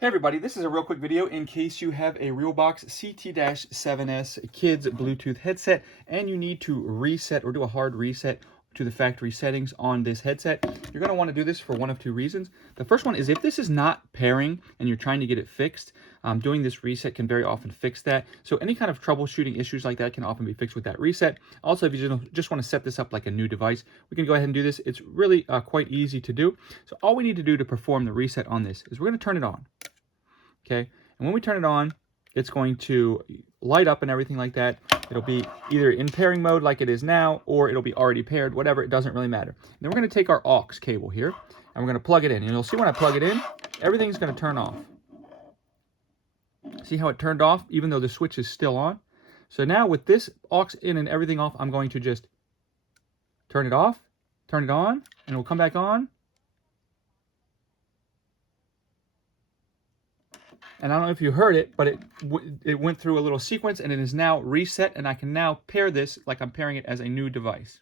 Hey everybody, this is a real quick video in case you have a Riwbox CT-7S Kids Bluetooth headset and you need to reset or do a hard reset to the factory settings on this headset. You're going to want to do this for one of two reasons. The first one is if this is not pairing and you're trying to get it fixed, doing this reset can very often fix that. So any kind of troubleshooting issues like that can often be fixed with that reset. Also, if you just want to set this up like a new device, we can go ahead and do this. It's really quite easy to do. So all we need to do to perform the reset on this is we're going to turn it on. Okay, and when we turn it on, it's going to light up and everything like that. It'll be either in pairing mode like it is now, or it'll be already paired, whatever, it doesn't really matter. Then we're going to take our aux cable here, and we're going to plug it in. And you'll see when I plug it in, everything's going to turn off. See how it turned off, even though the switch is still on? So now with this aux in and everything off, I'm going to just turn it off, turn it on, and it will come back on. And I don't know if you heard it, but it went through a little sequence and it is now reset, and I can now pair this like I'm pairing it as a new device.